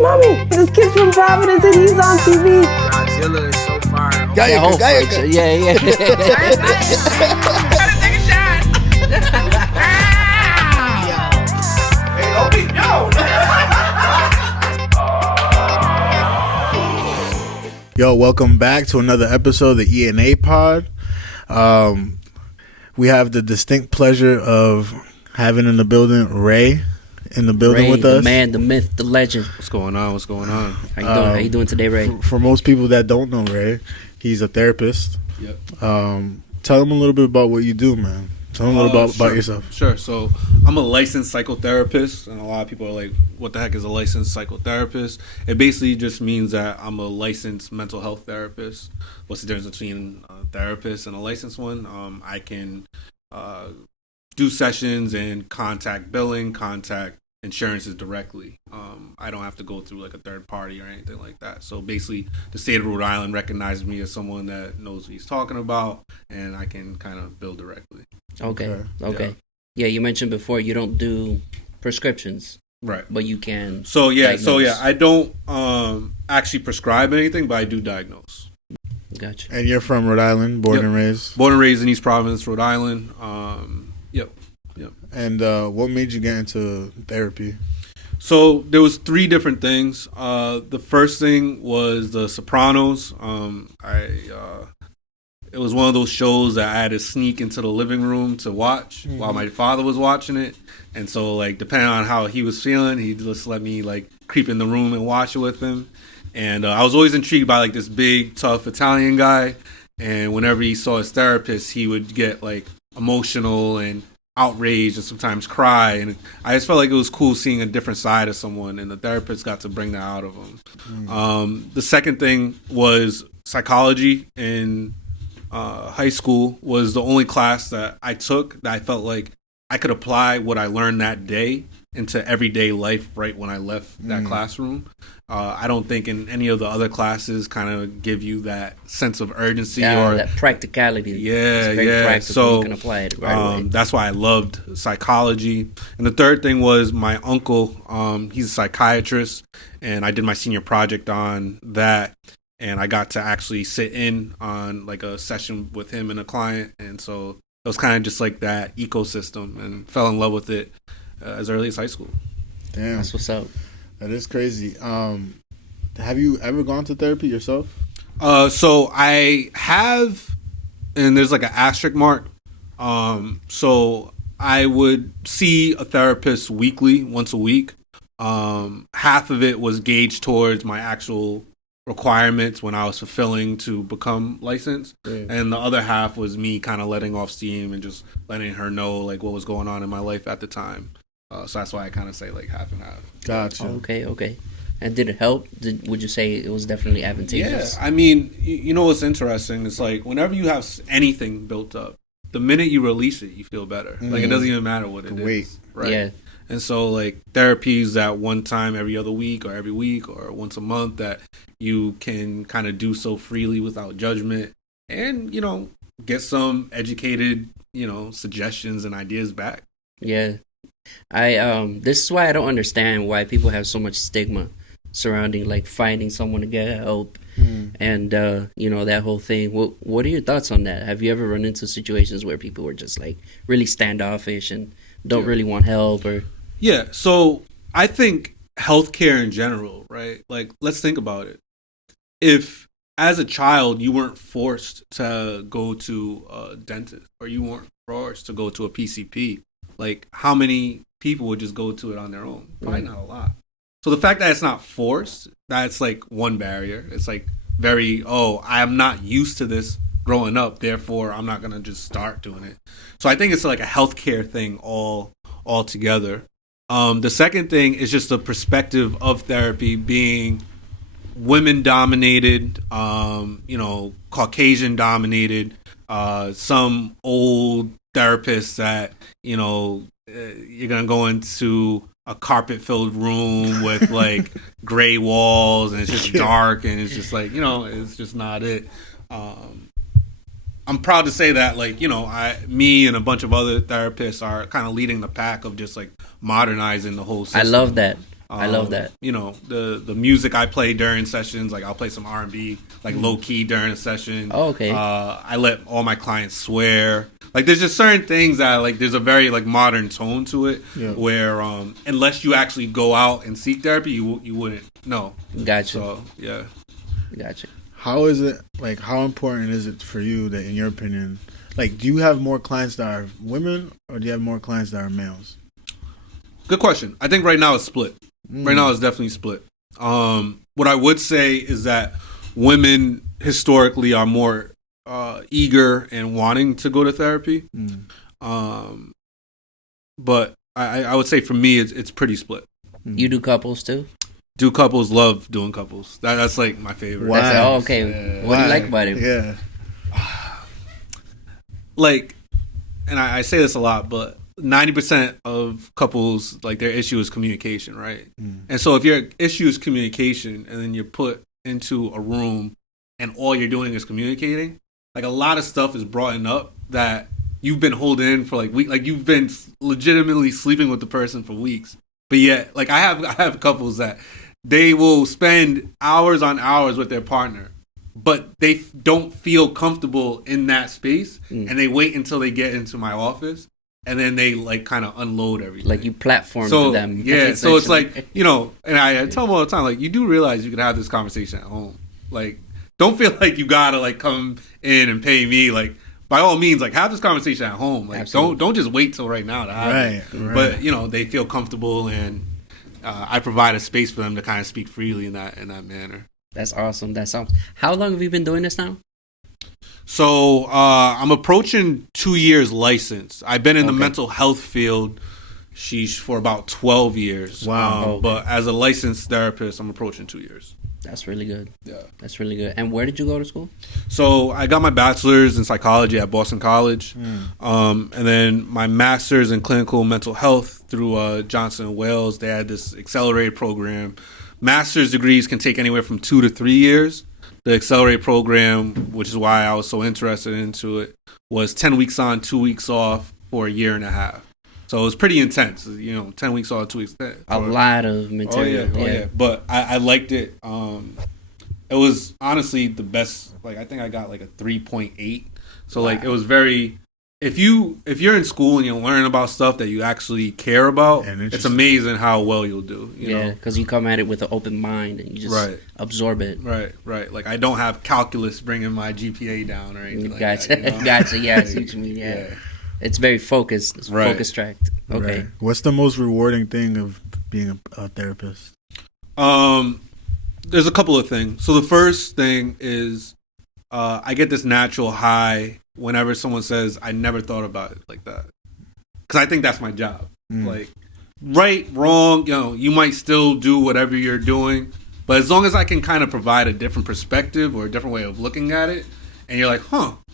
Mommy, this kid's from Providence and he's on TV. Godzilla is so fire. Yeah. Hey, don't be Yo, welcome back to another episode of the E&A Pod. We have the distinct pleasure of having in the building Ray in the building with us. The man, the myth, the legend. What's going on? How you doing today, Ray? For most people that don't know Ray, he's a therapist. Yep. Tell them a little bit about what you do, man. Tell them a little about yourself. Sure. So I'm a licensed psychotherapist, and a lot of people are like, what the heck is a licensed psychotherapist? It basically just means that I'm a licensed mental health therapist. What's the difference between a therapist and a licensed one? I can do sessions and contact billing, contact insurances directly. I don't have to go through like a third party or anything like that. So basically, the state of Rhode Island recognizes me as someone that knows what he's talking about, and I can kind of bill directly. Okay. Yeah, you mentioned before you don't do prescriptions, Right? but you can. So I don't actually prescribe anything, but I do diagnose. Gotcha. And you're from Rhode Island, born and raised? Born and raised in East Providence, Rhode Island. Yep. And what made you get into therapy? So there was 3 different things. The first thing was The Sopranos. It was one of those shows that I had to sneak into the living room to watch while my father was watching it. And so, like, depending on how he was feeling, he'd just let me, like, creep in the room and watch it with him. And I was always intrigued by, like, this big, tough Italian guy. And whenever he saw his therapist, he would get, like, emotional and outraged and sometimes cry. And I just felt like it was cool seeing a different side of someone, and the therapist got to bring that out of him. The second thing was psychology in high school. Was the only class that I took that I felt like I could apply what I learned that day into everyday life right when I left that classroom. I don't think in any of the other classes kind of give you that sense of urgency or that practicality. Yeah, it's very practical. So you can apply it right away. That's why I loved psychology. And the third thing was my uncle. He's a psychiatrist, and I did my senior project on that. And I got to actually sit in on like a session with him and a client. And so it was kind of just like that ecosystem, and fell in love with it as early as high school. Damn. That's what's up. That is crazy. Have you ever gone to therapy yourself? So I have, and there's like an asterisk mark. So I would see a therapist weekly, once a week. Half of it was gauged towards my actual requirements when I was fulfilling to become licensed, and the other half was me kind of letting off steam and just letting her know like what was going on in my life at the time. So that's why I kind of say like half and half. Gotcha. Okay. And did it help? Would you say it was definitely advantageous? Yeah, I mean, you know what's interesting? It's like whenever you have anything built up, the minute you release it, you feel better. Like it doesn't even matter what it is. Right? Yeah. And so like therapy is that one time every other week or every week or once a month that you can kind of do so freely without judgment, and, you know, get some educated, you know, suggestions and ideas back. Yeah. This is why I don't understand why people have so much stigma surrounding like finding someone to get help and you know, that whole thing. What are your thoughts on that? Have you ever run into situations where people were just like really standoffish and don't really want help? Or Yeah, so I think healthcare in general, right? Like, let's think about it. If as a child you weren't forced to go to a dentist, or you weren't forced to go to a PCP, like how many people would just go to it on their own? Probably not a lot. So the fact that it's not forced, that's like one barrier. It's like I am not used to this growing up, therefore I'm not gonna just start doing it. So I think it's like a healthcare thing all together. The second thing is just the perspective of therapy being women dominated, you know, Caucasian dominated, some old therapists that, you know, you're going to go into a carpet filled room with like gray walls, and it's just dark, and it's just like, you know, it's just not it. I'm proud to say that, like, you know, me and a bunch of other therapists are kind of leading the pack of just like modernizing the whole system. I love that. I love that. You know, the music I play during sessions, like I'll play some R&B, like low key during a session. Oh, okay. I let all my clients swear. Like there's just certain things that like there's a very like modern tone to it, where unless you actually go out and seek therapy, you wouldn't know. Gotcha. So yeah. Gotcha. How is it, like, how important is it for you that, in your opinion, like, do you have more clients that are women or do you have more clients that are males? Good question. I think right now it's split. Right now it's definitely split. What I would say is that women historically are more eager and wanting to go to therapy. But I would say for me, it's pretty split. You do couples too? Do couples, love doing couples. That's like my favorite. Why? That's, okay. What do you like about it? Yeah. Like, and I say this a lot, but 90% of couples, like their issue is communication, right? And so if your issue is communication and then you're put into a room and all you're doing is communicating, like a lot of stuff is brought up that you've been holding in for like weeks, like you've been legitimately sleeping with the person for weeks. But yet, like I have couples that they will spend hours on hours with their partner, but they don't feel comfortable in that space, and they wait until they get into my office, and then they like kind of unload everything. Like you platform to them. Yeah, so it's like, you know, and I tell them all the time, like, you do realize you can have this conversation at home. Like, don't feel like you gotta like come in and pay me. Like, by all means, like have this conversation at home. Like, don't just wait till right now to have it. Right. But you know, they feel comfortable, and I provide a space for them to kind of speak freely in that manner. That's awesome. That's awesome. How long have you been doing this now? So I'm approaching 2 years licensed. I've been in the mental health field, for about 12 years. Wow. But as a licensed therapist, I'm approaching 2 years. That's really good. Yeah. That's really good. And where did you go to school? So I got my bachelor's in psychology at Boston College. And then my master's in clinical mental health through Johnson & Wales. They had this accelerated program. Master's degrees can take anywhere from 2 to 3 years. The accelerated program, which is why I was so interested into it, was 10 weeks on, 2 weeks off for a year and a half. So it was pretty intense, you know, 10 weeks on, 2 weeks. A lot of material. Oh, yeah. But I liked it. It was honestly the best. Like, I think I got like a 3.8. So, like, it was very... If you're in school and you learn about stuff that you actually care about, it's amazing how well you'll do. You know? Because you come at it with an open mind and you just absorb it. Right. Like, I don't have calculus bringing my GPA down or anything like that. You know? Gotcha. Yeah, I see what you mean. Yeah. It's very focused. It's focus tracked. Okay. Right. What's the most rewarding thing of being a therapist? There's a couple of things. So the first thing is I get this natural high whenever someone says, I never thought about it like that. Because I think that's my job. Like, right, wrong, you know, you might still do whatever you're doing. But as long as I can kind of provide a different perspective or a different way of looking at it, and you're like,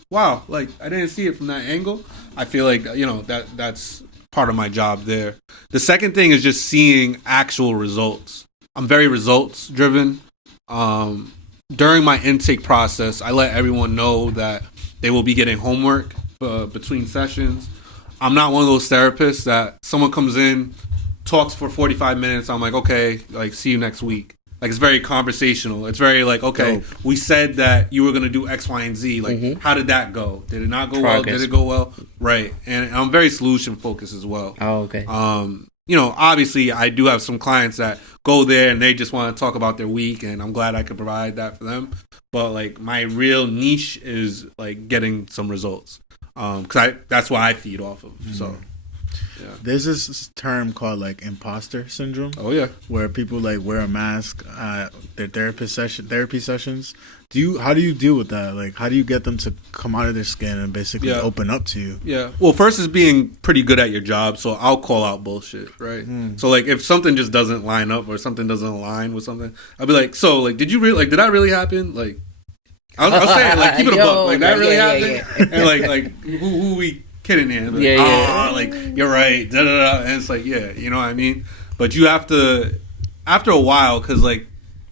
wow, like, I didn't see it from that angle. I feel like, you know, that's part of my job there. The second thing is just seeing actual results. I'm very results driven. During my intake process, I let everyone know that they will be getting homework between sessions. I'm not one of those therapists that someone comes in, talks for 45 minutes. I'm like, okay, like, see you next week. Like, it's very conversational. It's very like, okay, we said that you were going to do X, Y, and Z. Like, how did that go? Did it not go well? Did it go well? Right. And I'm very solution focused as well. Oh, okay. You know, obviously, I do have some clients that go there and they just want to talk about their week, and I'm glad I could provide that for them. But, like, my real niche is, like, getting some results. Because that's what I feed off of. So, yeah. There's this term called, like, imposter syndrome. Oh, yeah. Where people, like, wear a mask at their therapy sessions. How do you deal with that? Like, how do you get them to come out of their skin and basically open up to you? Yeah. Well, first is being pretty good at your job. So I'll call out bullshit, right? So, like, if something just doesn't line up or something doesn't align with something, I'll be like, so, like, did that really happen? Like, I'll say it, like, keep it a buck. Like, that really happened? And, like, who we kidding here? Like, like, you're right. Da-da-da. And it's like, yeah, you know what I mean? But you have to, after a while, because, like,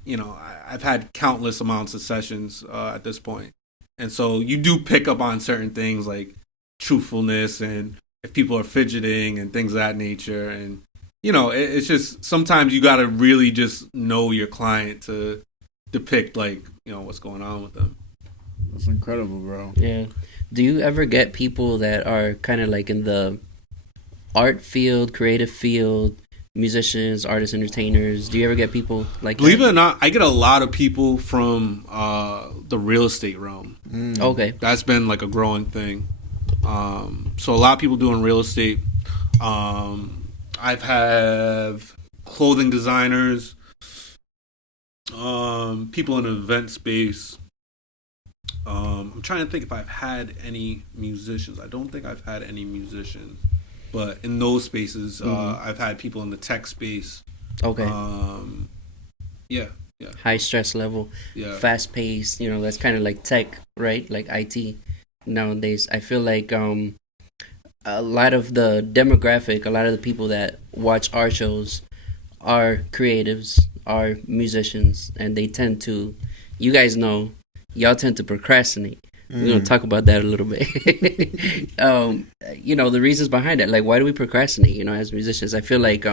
you know, I've had countless amounts of sessions at this point. And so you do pick up on certain things like truthfulness and if people are fidgeting and things of that nature. And it's just sometimes you got to really just know your client to depict like what's going on with them. That's incredible, bro. Yeah. Do you ever get people that are kind of like in the art field, creative field, musicians, artists, entertainers? Do you ever get people like Believe that? it or not, I get a lot of people from the real estate realm. Okay. That's been like a growing thing. So a lot of people doing real estate. I've had clothing designers, people in the event space. I'm trying to think if I've had any musicians. I don't think I've had any musicians, but in those spaces, I've had people in the tech space. Okay. Yeah. High stress level, fast paced. That's kind of like tech, right? Like IT nowadays. I feel like a lot of the demographic, a lot of the people that watch our shows are creatives, are musicians, and they tend to, you guys know, y'all tend to procrastinate. We're going to talk about that a little bit. The reasons behind it, like why do we procrastinate, as musicians? I feel like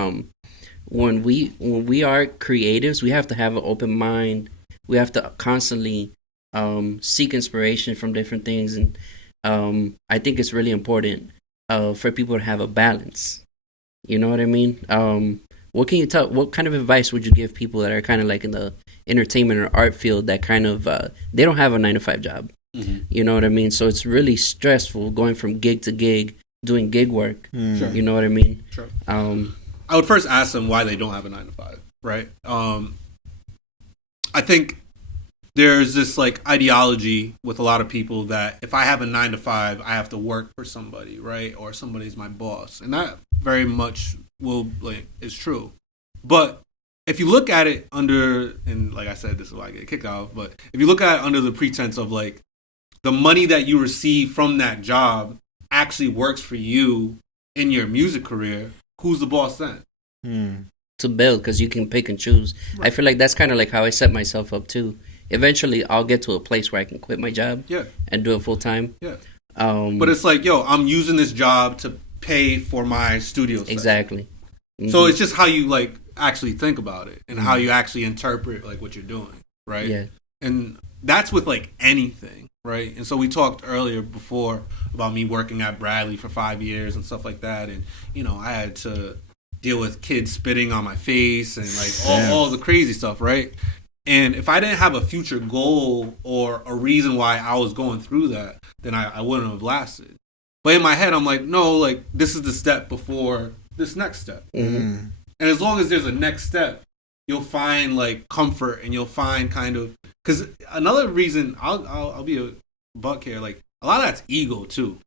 when we are creatives, we have to have an open mind. We have to constantly seek inspiration from different things. And I think it's really important for people to have a balance. You know what I mean? What can you tell? What kind of advice would you give people that are kind of like in the entertainment or art field that kind of they don't have a 9-to-5 job? You know what I mean? So it's really stressful going from gig to gig, doing gig work. Sure. You know what I mean? Sure. I would first ask them why they don't have a 9-to-5, right? I think there's this like ideology with a lot of people that if I have a 9-to-5, I have to work for somebody, right? Or somebody's my boss, and that very much is true. But if you look at it under, and like I said, this is why I get kicked off. But if you look at it under the pretense of like the money that you receive from that job actually works for you in your music career, who's the boss then? To build, because you can pick and choose. Right. I feel like that's kind of like how I set myself up too. Eventually, I'll get to a place where I can quit my job and do it full time. Yeah. But it's like, I'm using this job to pay for my studio session. Exactly. Mm-hmm. So it's just how you like actually think about it and how you actually interpret like what you're doing, right? Yeah. And that's with like anything, right? And so we talked earlier before about me working at Bradley for 5 years and stuff like that, and I had to deal with kids spitting on my face and like all the crazy stuff, right? And if I didn't have a future goal or a reason why I was going through that, then I wouldn't have lasted. But in my head, I'm like, no, like this is the step before this next step. And as long as there's a next step, you'll find like comfort and you'll find kind of, because another reason, I'll be a buck here, like a lot of that's ego too.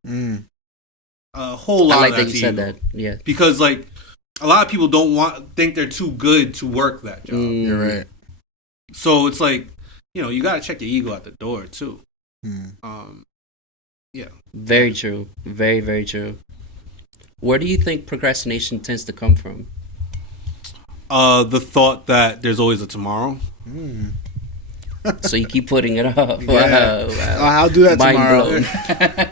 A whole lot I like of that that's you ego. said that. Yeah. Because like a lot of people think they're too good to work that job. You're right. So it's like, you got to check your ego at the door too. Yeah. Very true. Very, very true. Where do you think procrastination tends to come from? The thought that there's always a tomorrow. So you keep putting it off. Yeah. Wow. I'll do that Mind tomorrow. blown.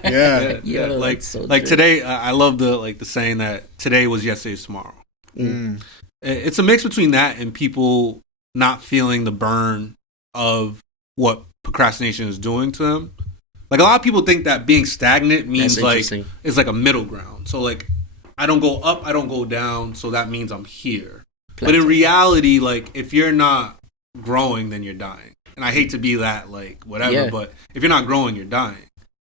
Yeah. Yo, like that's so like true. today, I love the saying that today was yesterday's tomorrow. It's a mix between that and people not feeling the burn of what procrastination is doing to them. Like a lot of people think that being stagnant means like it's like a middle ground. So like I don't go up, I don't go down, so that means I'm here. But in reality, like if you're not growing, then you're dying. And I hate to be that like whatever, but if you're not growing, you're dying.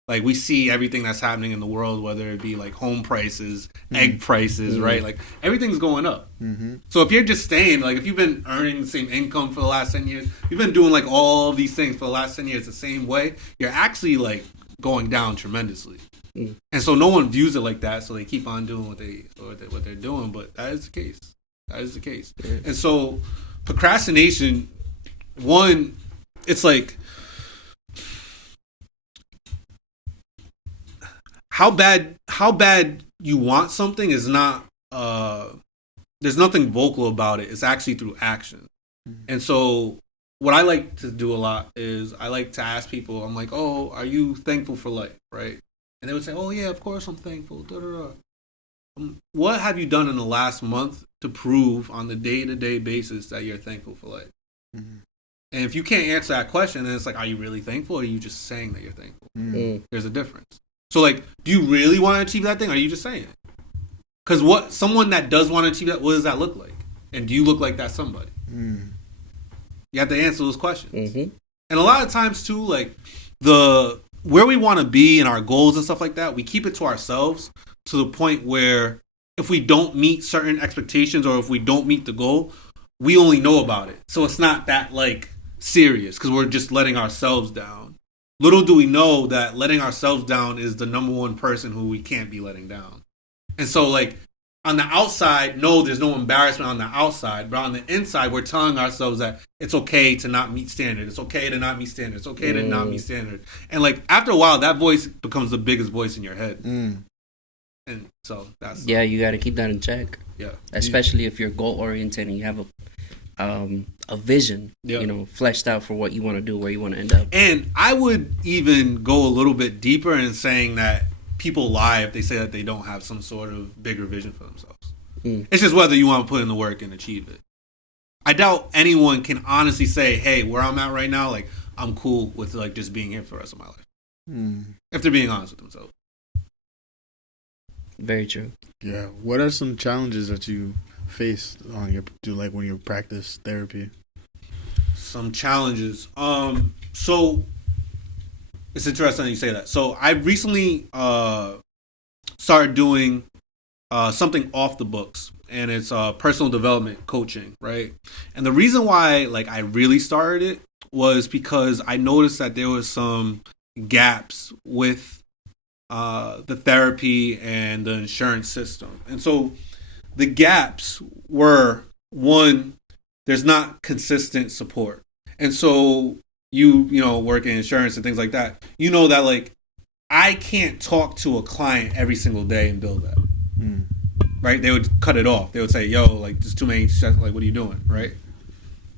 Like we see everything that's happening in the world, whether it be like home prices, egg prices, right? Like everything's going up. So if you're just staying, like if you've been earning the same income for the last 10 years, you've been doing like all these things for the last 10 years the same way, you're actually like going down tremendously. And so no one views it like that, so they keep on doing what they're doing. But that is the case. That is the case. And so procrastination, one, it's like how bad you want something is not there's nothing vocal about it. It's actually through action. And so what I like to do a lot is I like to ask people, I'm like, oh, are you thankful for life, right? And they would say, oh yeah, of course I'm thankful. Da-da-da. what have you done in the last month to prove on the day-to-day basis that you're thankful for life? Mm-hmm. And if you can't answer that question, then it's like, are you really thankful, or are you just saying that you're thankful? Mm-hmm. There's a difference. So, like, do you really want to achieve that thing, or are you just saying it? Because someone that does want to achieve that, what does that look like? And do you look like that somebody? Mm. You have to answer those questions. Mm-hmm. And a lot of times, too, like, where we want to be and our goals and stuff like that, we keep it to ourselves to the point where if we don't meet certain expectations or if we don't meet the goal, we only know about it. So it's not that, like, serious because we're just letting ourselves down. Little do we know that letting ourselves down is the number one person who we can't be letting down. And so, like, on the outside, no, there's no embarrassment on the outside. But on the inside, we're telling ourselves that it's okay to not meet standard. It's okay to not meet standard. It's okay to not meet standard. And, like, after a while, that voice becomes the biggest voice in your head. Mm. And so that's... Yeah, you got to keep that in check. Yeah. Especially if you're goal-oriented and you have a vision, fleshed out for what you want to do, where you want to end up. And I would even go a little bit deeper in saying that people lie if they say that they don't have some sort of bigger vision for themselves. Mm. It's just whether you want to put in the work and achieve it. I doubt anyone can honestly say, hey, where I'm at right now, like, I'm cool with, like, just being here for the rest of my life. Mm. If they're being honest with themselves. Very true. Yeah. What are some challenges that you faced when you practice therapy? Some challenges. So it's interesting that you say that. So I recently started doing something off the books, and it's personal development coaching, right? And the reason why, like, I really started it was because I noticed that there was some gaps with the therapy and the insurance system. And so the gaps were, one, there's not consistent support. And so you work in insurance and things like that, you know that, like, I can't talk to a client every single day and build that. Mm. Right? They would cut it off. They would say, yo, like, there's too many checks, like, what are you doing? Right?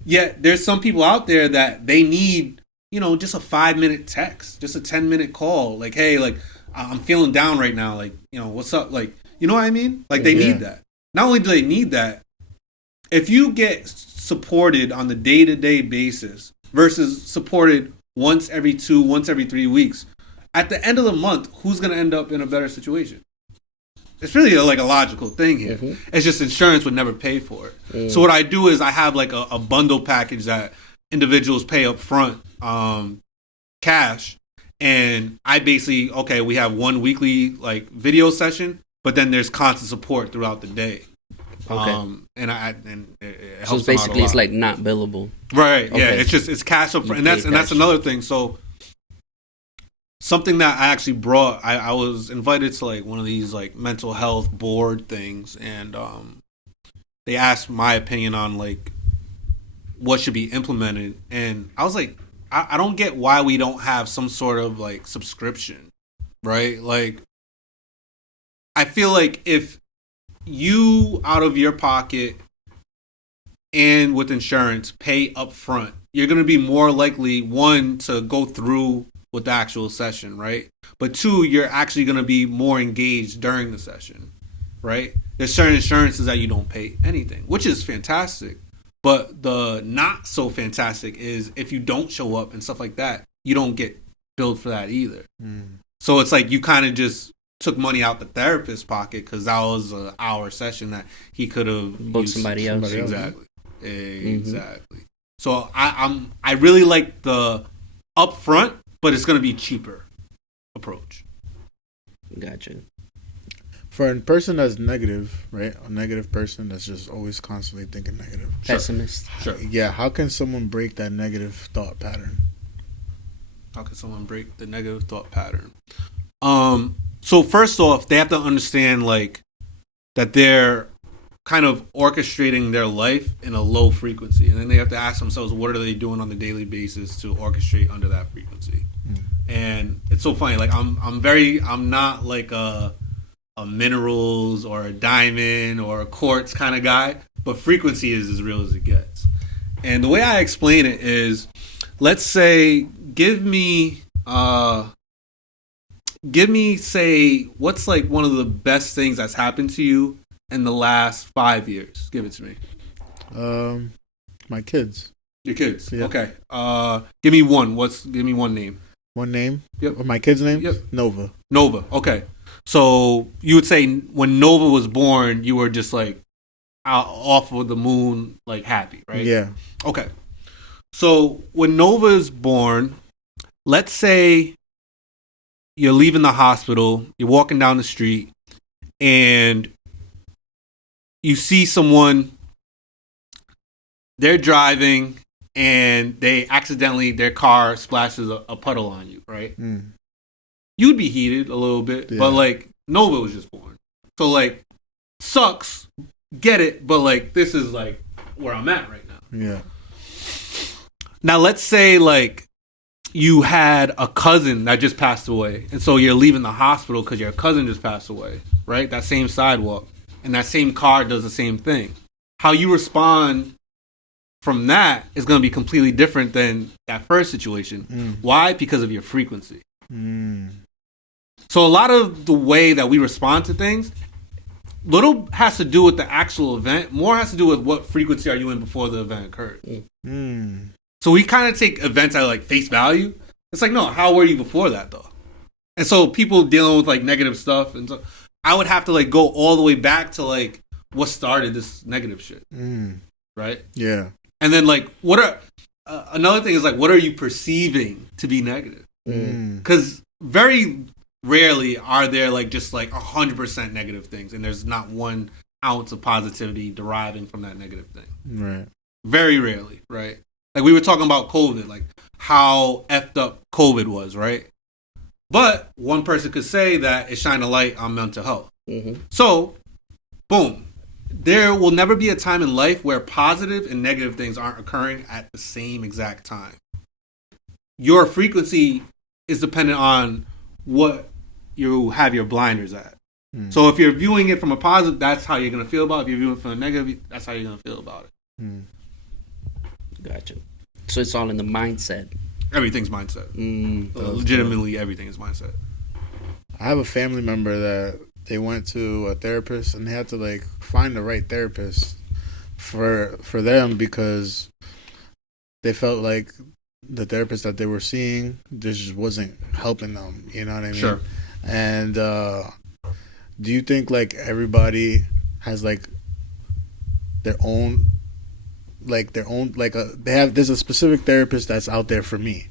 Yet there's some people out there that they need, just a 5-minute text, just a 10-minute call. Like, hey, like, I'm feeling down right now. Like, what's up? Like, you know what I mean? Like, they need that. Not only do they need that, if you get supported on the day-to-day basis versus supported once every 2, once every 3 weeks, at the end of the month, who's going to end up in a better situation? It's really a logical thing here. Mm-hmm. It's just insurance would never pay for it. Mm. So what I do is I have, like, a bundle package that individuals pay up front, cash. And I basically, we have one weekly, like, video session, but then there's constant support throughout the day. Okay. And it helps. So it's basically, it's like not billable. Right. Okay. Yeah. It's cash up front. And that's another thing. So something that I actually brought, I was invited to, like, one of these, like, mental health board things, and they asked my opinion on, like, what should be implemented. And I was like, I don't get why we don't have some sort of, like, subscription, right? Like, I feel like if you, out of your pocket and with insurance, pay up front, you're going to be more likely, one, to go through with the actual session, right? But two, you're actually going to be more engaged during the session, right? There's certain insurances that you don't pay anything, which is fantastic. But the not so fantastic is if you don't show up and stuff like that, you don't get billed for that either. Mm. So it's like you kind of just took money out the therapist's pocket because that was an hour session that he could have booked somebody else. Exactly. Exactly. So I really like the upfront, but it's going to be cheaper approach. Gotcha. For a person that's negative, right? A negative person that's just always constantly thinking negative. Pessimist. Sure. Yeah. How can someone break that negative thought pattern? How can someone break the negative thought pattern? So first off, they have to understand, like, that they're kind of orchestrating their life in a low frequency. And then they have to ask themselves, what are they doing on a daily basis to orchestrate under that frequency? Mm. And it's so funny. Like, I'm not like a minerals or a diamond or a quartz kind of guy, but frequency is as real as it gets. And the way I explain it is, let's say, give me give me, say, what's like one of the best things that's happened to you in the last 5 years? Give it to me. My kids. Your kids. Yeah. Okay. Give me one. Give me one name. One name? Yep. Or my kids' names? Yep. Nova. Nova. Okay. So you would say when Nova was born, you were just like out off of the moon, like happy, right? Yeah. Okay. So when Nova is born, let's say you're leaving the hospital, you're walking down the street, and you see someone, they're driving, and they accidentally, their car splashes a puddle on you, right? Mm. You'd be heated a little bit, Yeah. but like Nova was just born. So like, sucks, get it, but like this is like where I'm at right now. Yeah. Now let's say like you had a cousin that just passed away, and so you're leaving the hospital because your cousin just passed away, right? That same sidewalk, and that same car does the same thing. How you respond from that is going to be completely different than that first situation. Mm. Why? Because of your frequency. Mm. So a lot of the way that we respond to things, little has to do with the actual event, more has to do with what frequency are you in before the event occurred. Mm. So we kind of take events at like face value. It's like, no, how were you before that though? And so people dealing with like negative stuff, and so I would have to like go all the way back to like what started this negative shit, Mm. right? Yeah. And then like what are another thing is like what are you perceiving to be negative? Mm. Because very rarely are there like just like 100% negative things, and there's not 1 ounce of positivity deriving from that negative thing. Right. Very rarely, right? Like we were talking about COVID, like how effed up COVID was, right? But one person could say that it shined a light on mental health. Mm-hmm. So, boom. There will never be a time in life where positive and negative things aren't occurring at the same exact time. Your frequency is dependent on what you have your blinders at. Mm. So if you're viewing it from a positive, that's how you're going to feel about it. If you're viewing it from a negative, that's how you're going to feel about it. Mm. Gotcha. So it's all in the mindset. Everything's mindset. Legitimately, everything is mindset. I have a family member that they went to a therapist, and they had to like find the right therapist for them because they felt like the therapist that they were seeing just wasn't helping them. You know what I mean? Sure. And do you think like everybody has like their own there's a specific therapist that's out there for me,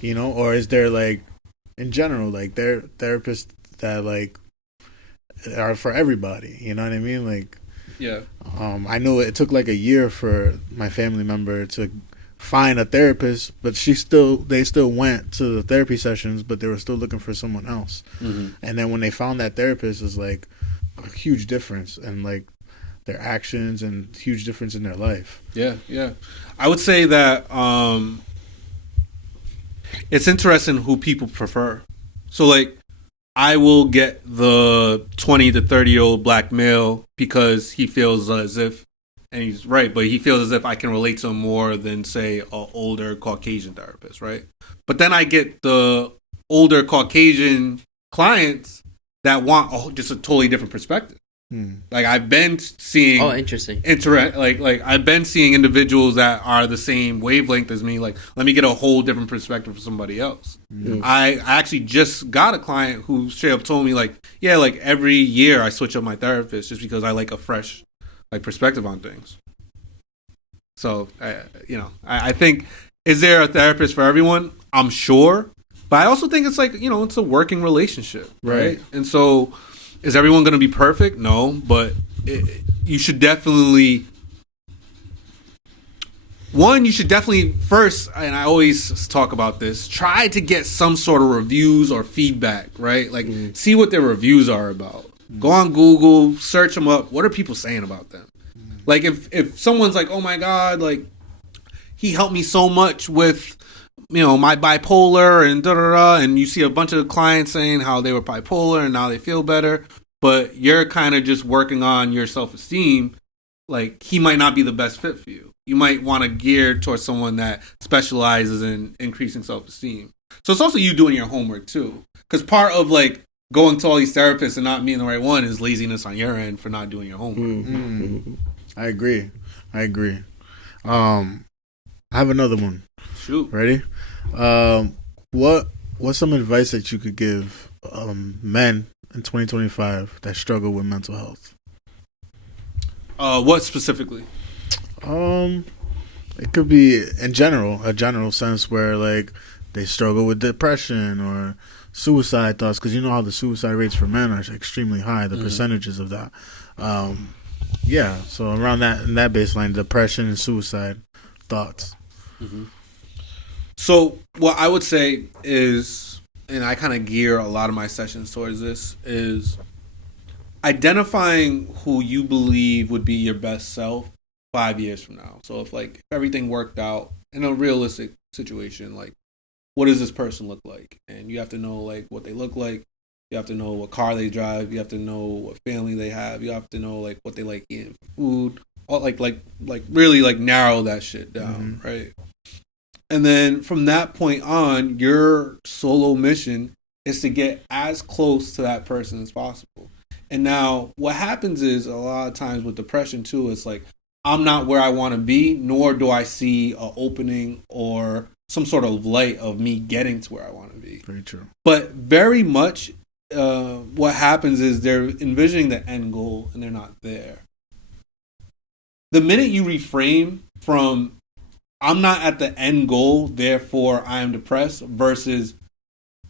you know, or is there like in general like there therapists that like are for everybody, you know what I mean? Like, Yeah. I know it took like a year for my family member to find a therapist, but they still went to the therapy sessions, but they were still looking for someone else. Mm-hmm. And then when they found that therapist, it's like a huge difference in like their actions and huge difference in their life. Yeah, yeah. I would say that it's interesting who people prefer. So like I will get the 20 to 30-year-old black male because he feels as if, and he's right, but he feels as if I can relate to him more than, say, an older Caucasian therapist, right? But then I get the older Caucasian clients that want just a totally different perspective. Like I've been seeing, interesting. Like I've been seeing individuals that are the same wavelength as me. Like, let me get a whole different perspective from somebody else. I actually just got a client who straight up told me like, yeah, like every year I switch up my therapist just because I like a fresh like perspective on things. So I think, is there a therapist for everyone? I'm sure, but I also think it's like, it's a working relationship, right? And so. Is everyone going to be perfect? No, but you should definitely first, and I always talk about this, try to get some sort of reviews or feedback, right? Like, see what their reviews are about. Go on Google, search them up. What are people saying about them? Like, if someone's like, oh my God, like, he helped me so much with, my bipolar and da-da-da, and you see a bunch of clients saying how they were bipolar and now they feel better, but you're kind of just working on your self-esteem, like, he might not be the best fit for you. You might want to gear towards someone that specializes in increasing self-esteem. So it's also you doing your homework, too. Because part of like going to all these therapists and not meeting the right one is laziness on your end for not doing your homework. I agree. I have another one. Shoot. Ready? What's some advice that you could give men in 2025 that struggle with mental health? What specifically? It could be in general, a general sense where like they struggle with depression or suicide thoughts, because you know how the suicide rates for men are extremely high, the percentages of that. Yeah, so around that, in that baseline, depression and suicide thoughts. So what I would say is, and I kind of gear a lot of my sessions towards this, is identifying who you believe would be your best self 5 years from now. So if everything worked out in a realistic situation, like what does this person look like? And you have to know like what they look like. You have to know what car they drive. You have to know what family they have. You have to know like what they like eating food. All like really like narrow that shit down, right? And then from that point on, your solo mission is to get as close to that person as possible. And now what happens is a lot of times with depression too, it's like I'm not where I want to be, nor do I see an opening or some sort of light of me getting to where I want to be. Very true. But very much what happens is they're envisioning the end goal and they're not there. The minute you reframe from I'm not at the end goal, therefore I am depressed, versus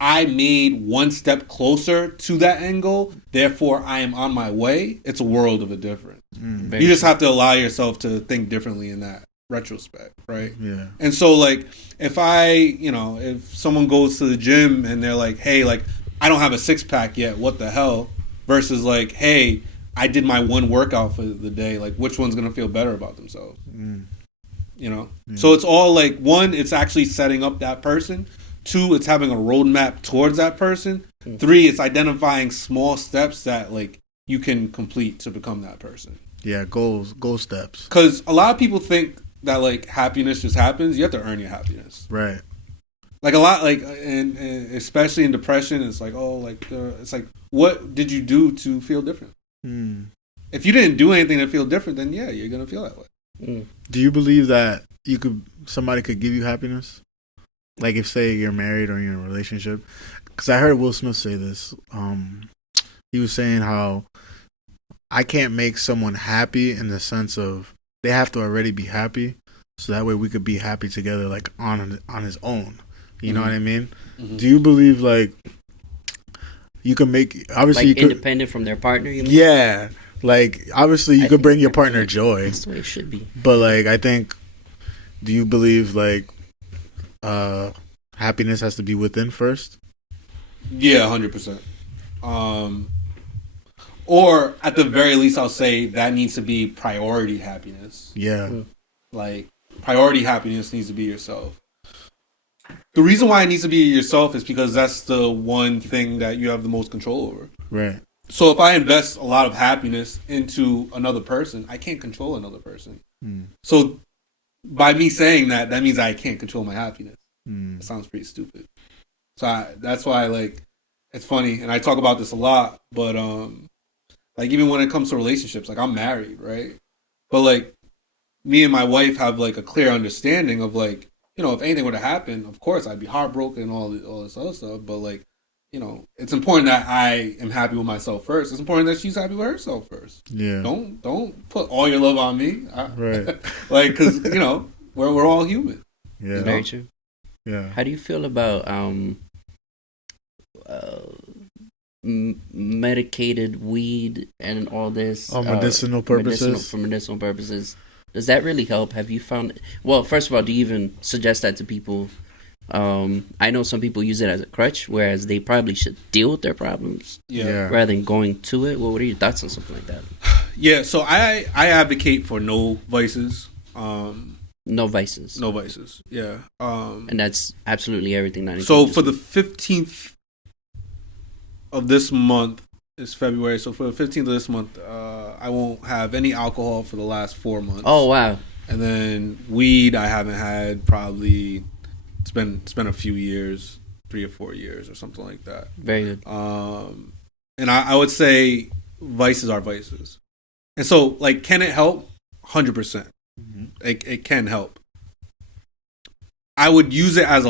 I made one step closer to that end goal, therefore I am on my way, it's a world of a difference. You just have to allow yourself to think differently in that retrospect, right? Yeah. And so like if someone goes to the gym and they're like, hey, like I don't have a 6-pack yet, what the hell? Versus like, hey, I did my one workout for the day, like which one's gonna feel better about themselves? So it's all like, one, it's actually setting up that person. 2, it's having a roadmap towards that person. 3, it's identifying small steps that like you can complete to become that person. Yeah, goal steps. Because a lot of people think that like happiness just happens. You have to earn your happiness. Right. Like a lot, like and especially in depression, it's like it's like, what did you do to feel different? If you didn't do anything to feel different, then yeah, you're gonna feel that way. Do you believe that somebody could give you happiness? Like if, say, you're married or you're in a relationship? Because I heard Will Smith say this. He was saying how I can't make someone happy in the sense of they have to already be happy, so that way we could be happy together, like on his own. You know what I mean? Do you believe like you can make, obviously, like independent from their partner? You mean? Yeah. Like, obviously, you could bring your partner joy. That's the way it should be. But, like, I think, do you believe, like, happiness has to be within first? Yeah, 100%. Or, at the very least, I'll say that needs to be priority happiness. Yeah. Like, priority happiness needs to be yourself. The reason why it needs to be yourself is because that's the one thing that you have the most control over. Right. So if I invest a lot of happiness into another person, I can't control another person. So by me saying that means I can't control my happiness. It sounds pretty stupid. So that's why, like, it's funny, and I talk about this a lot, but like even when it comes to relationships, like I'm married, right? But like me and my wife have like a clear understanding of like, if anything were to happen, of course I'd be heartbroken and all this other stuff, but like, it's important that I am happy with myself first. It's important that she's happy with herself first. Yeah. Don't put all your love on me. Right. Like, because, we're all human. Yeah. Very true. Yeah. How do you feel about medicated weed and all this? Medicinal purposes? For medicinal purposes. Does that really help? Have you found... Well, first of all, do you even suggest that to people? I know some people use it as a crutch, whereas they probably should deal with their problems rather than going to it. Well, what are your thoughts on something like that? Yeah, so I advocate for no vices. No vices. No vices, yeah. And that's absolutely everything. So for the 15th of this month, is February, so for the 15th of this month, I won't have any alcohol for the last 4 months. Oh, wow. And then weed I haven't had probably... It's been a few years. 3 or 4 years or something like that. Very good. And I would say vices are vices. And so, like, can it help? 100%. It can help. I would use it as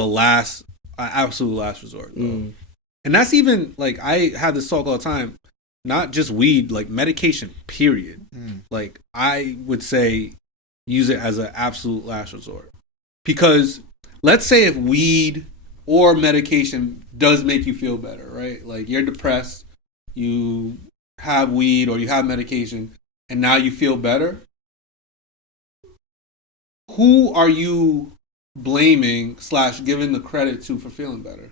absolute last resort, though. And that's even, like, I have this talk all the time, not just weed, like medication, period. Like, I would say use it as an absolute last resort. Because let's say if weed or medication does make you feel better, right? Like, you're depressed, you have weed or you have medication, and now you feel better. Who are you blaming / giving the credit to for feeling better?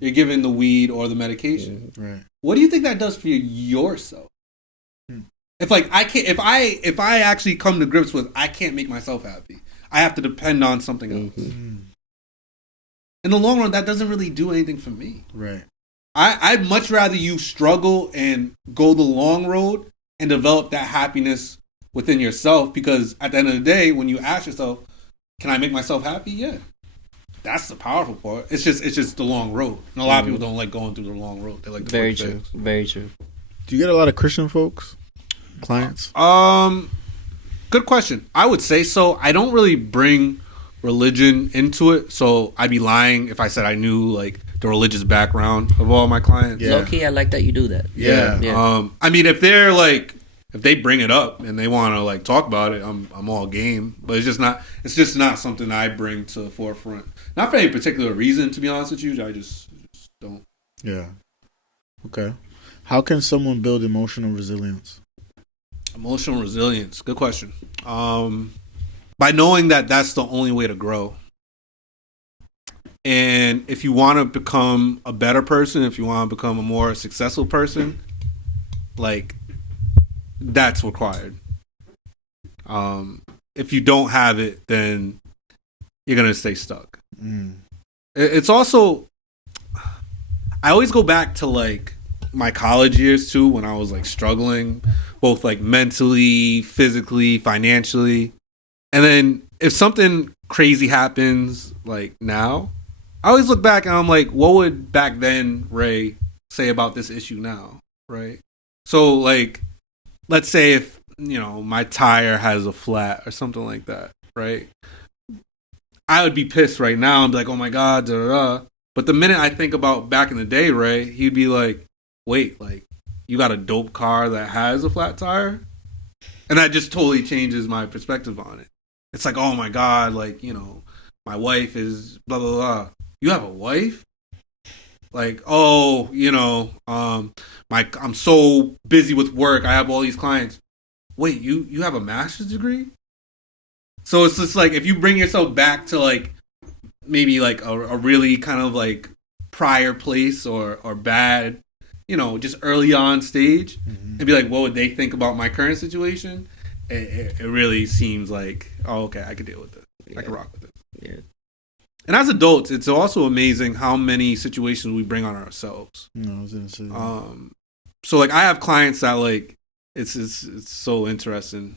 You're giving the weed or the medication. Right. What do you think that does for yourself? If like I can't, if I actually come to grips with I can't make myself happy, I have to depend on something else. In the long run, that doesn't really do anything for me. Right. I'd much rather you struggle and go the long road and develop that happiness within yourself, because at the end of the day, when you ask yourself, can I make myself happy? Yeah. That's the powerful part. It's just the long road. And a lot of people don't like going through the long road. They like the Very quick true. fix. Very true. Do you get a lot of Christian folks? Clients? Good question. I would say so. I don't really bring religion into it, so I'd be lying if I said I knew like the religious background of all my clients. Yeah. Low key, I like that you do that. Yeah. I mean, if they're like, if they bring it up and they want to like talk about it, I'm all game. But it's just not something I bring to the forefront. Not for any particular reason, to be honest with you. I just don't. Yeah. Okay. How can someone build emotional resilience? Emotional resilience. Good question. By knowing that that's the only way to grow. And if you want to become a better person, if you want to become a more successful person, like, that's required. If you don't have it, then you're going to stay stuck. It's also, I always go back to like my college years too, when I was like struggling, both like mentally, physically, financially. And then if something crazy happens like now, I always look back and I'm like, what would back then Ray say about this issue now? Right. So like, let's say if, my tire has a flat or something like that. Right. I would be pissed right now and be like, oh my God, da, da, da. But the minute I think about back in the day, Ray, he'd be like, wait, like, you got a dope car that has a flat tire? And that just totally changes my perspective on it. It's like, oh my God, like, my wife is blah, blah, blah. You have a wife? Like, oh, I'm so busy with work. I have all these clients. Wait, you have a master's degree? So it's just like, if you bring yourself back to like maybe like a really kind of like prior place or bad, just early on stage, and be like, what would they think about my current situation? It really seems like, oh, okay, I could deal with this. I can rock with it. Yeah. And as adults, it's also amazing how many situations we bring on ourselves. No, I was gonna say that. So like I have clients that like, it's so interesting.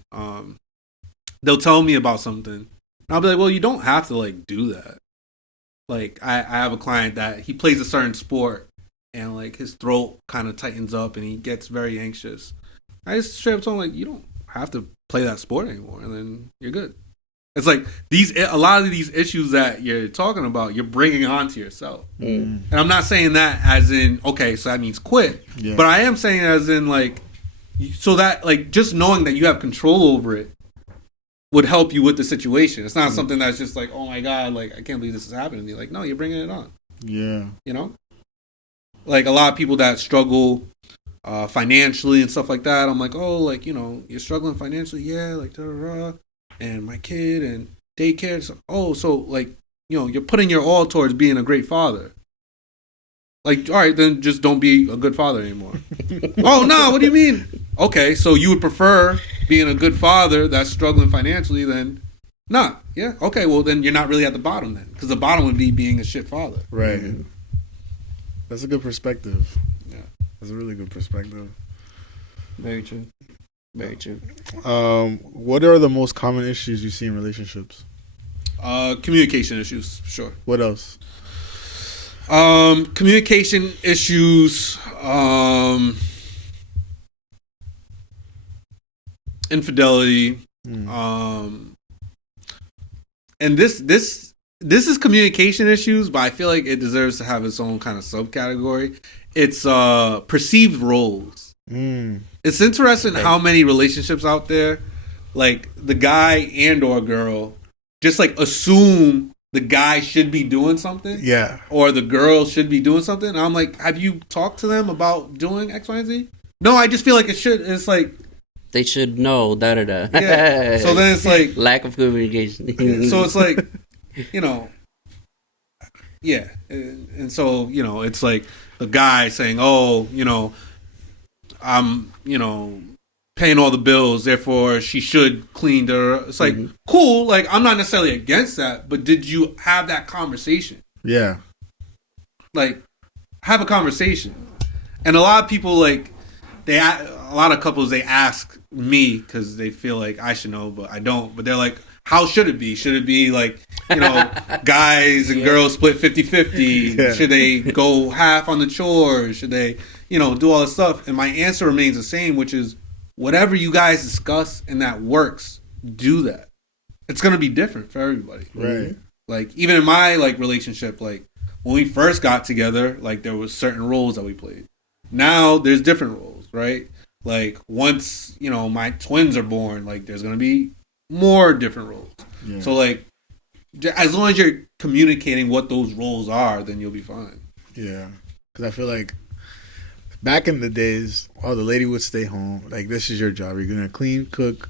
They'll tell me about something, and I'll be like, well, you don't have to like do that. Like I have a client that he plays a certain sport and like his throat kind of tightens up and he gets very anxious. I just straight up told him like, you don't have to play that sport anymore, and then you're good. It's like a lot of these issues that you're talking about, you're bringing onto yourself. And I'm not saying that as in, okay, so that means quit. Yeah. But I am saying as in like, so that like just knowing that you have control over it would help you with the situation. It's not something that's just like, oh my God, like I can't believe this is happening. You're like, no, you're bringing it on. Yeah. Like a lot of people that struggle financially and stuff like that. I'm like, oh, like, you're struggling financially. Yeah, like, da, da, da. And my kid and daycare. So like, you're putting your all towards being a great father. Like, all right, then just don't be a good father anymore. Oh, no, what do you mean? Okay, so you would prefer being a good father that's struggling financially than not. Yeah, okay, well, then you're not really at the bottom then. Because the bottom would be being a shit father. Right. That's a good perspective. Yeah. That's a really good perspective. Very true. Very true. What are the most common issues you see in relationships? Communication issues, for sure. What else? Communication issues, infidelity, and this is communication issues, but I feel like it deserves to have its own kind of subcategory. It's perceived roles. It's interesting how many relationships out there, like the guy and or girl, just like assume the guy should be doing something, or the girl should be doing something. And I'm like, have you talked to them about doing X, Y, and Z? No, I just feel like it should. It's like they should know. Da da da. Yeah. So then it's like lack of communication. So it's like, you know, yeah, and so you know, it's like the guy saying, "Oh, you know, I'm, you know, paying all the bills, therefore she should clean the." It's like cool. Like I'm not necessarily against that, but did you have that conversation? Yeah. Like have a conversation. And a lot of people like a lot of couples they ask me because they feel like I should know, but I don't. But they're like, how should it be? Should it be like, you know, guys and girls split 50-50? Yeah. Should they go half on the chores? Should they, you know, do all this stuff? And my answer remains the same, which is whatever you guys discuss and that works, do that. It's going to be different for everybody. Right. Like, even in my, like, relationship, like, when we first got together, like, there was certain roles that we played. Now, there's different roles, right? Like, once, you know, my twins are born, like, there's going to be more different roles. Yeah. So, like, as long as you're communicating what those roles are, then you'll be fine. Yeah. Because I feel like back in the days, the lady would stay home. Like, this is your job. You're going to clean, cook,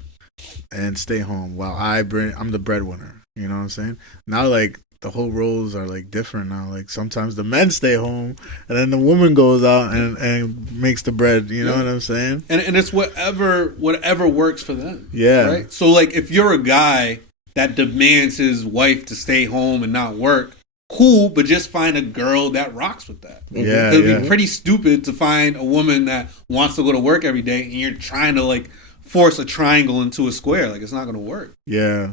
and stay home while I'm the breadwinner. You know what I'm saying? Now, like, the whole roles are, like, different now. Like, sometimes the men stay home, and then the woman goes out and makes the bread. You know what I'm saying? And it's whatever works for them. Yeah. Right? So, like, if you're a guy that demands his wife to stay home and not work, cool, but just find a girl that rocks with that. Yeah. It would be pretty stupid to find a woman that wants to go to work every day and you're trying to, like, force a triangle into a square. Like, it's not going to work. Yeah.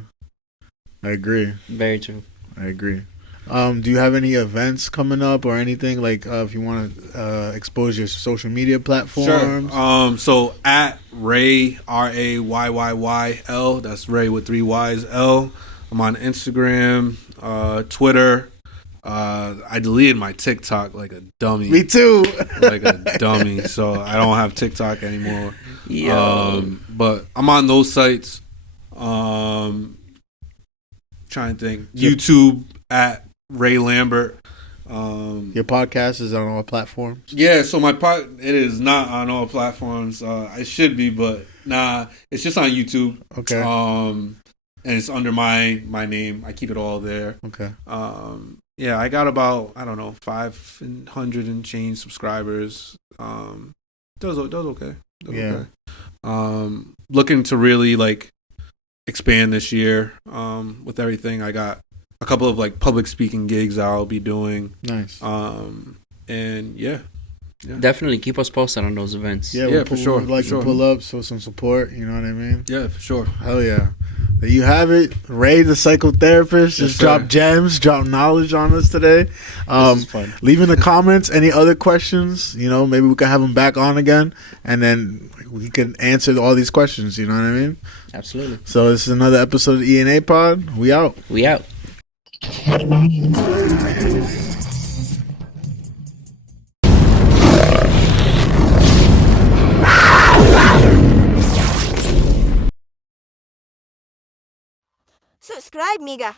I agree. Very true. I agree. Do you have any events coming up or anything, like if you want to expose your social media platforms? Sure. So at Ray, RAYYYL, that's Ray with 3 Y's, L. I'm on Instagram, Twitter. I deleted my TikTok like a dummy. Me too. Like a dummy. So I don't have TikTok anymore. But I'm on those sites. Trying to think. YouTube at Ray Lambert. Your podcast is on all platforms? Yeah, so it is not on all platforms. It should be, but nah, it's just on YouTube. Okay. And it's under my name. I keep it all there. Okay. Yeah, I got about, I don't know, 500 and change subscribers. Does okay. Yeah. Okay. Looking to really like expand this year with everything. I got a couple of like public speaking gigs I'll be doing. Nice. And yeah. Definitely keep us posted on those events. Yeah, for sure. We'd like to pull up, so some support. You know what I mean? Yeah, for sure. Hell yeah. There you have it. Ray, the psychotherapist, just dropped gems, dropped knowledge on us today. This is fun. Leave in the comments any other questions. You know, maybe we can have him back on again, and then we can answer all these questions. You know what I mean? Absolutely. So this is another episode of ENA Pod. We out. We out. Subscribe, miga.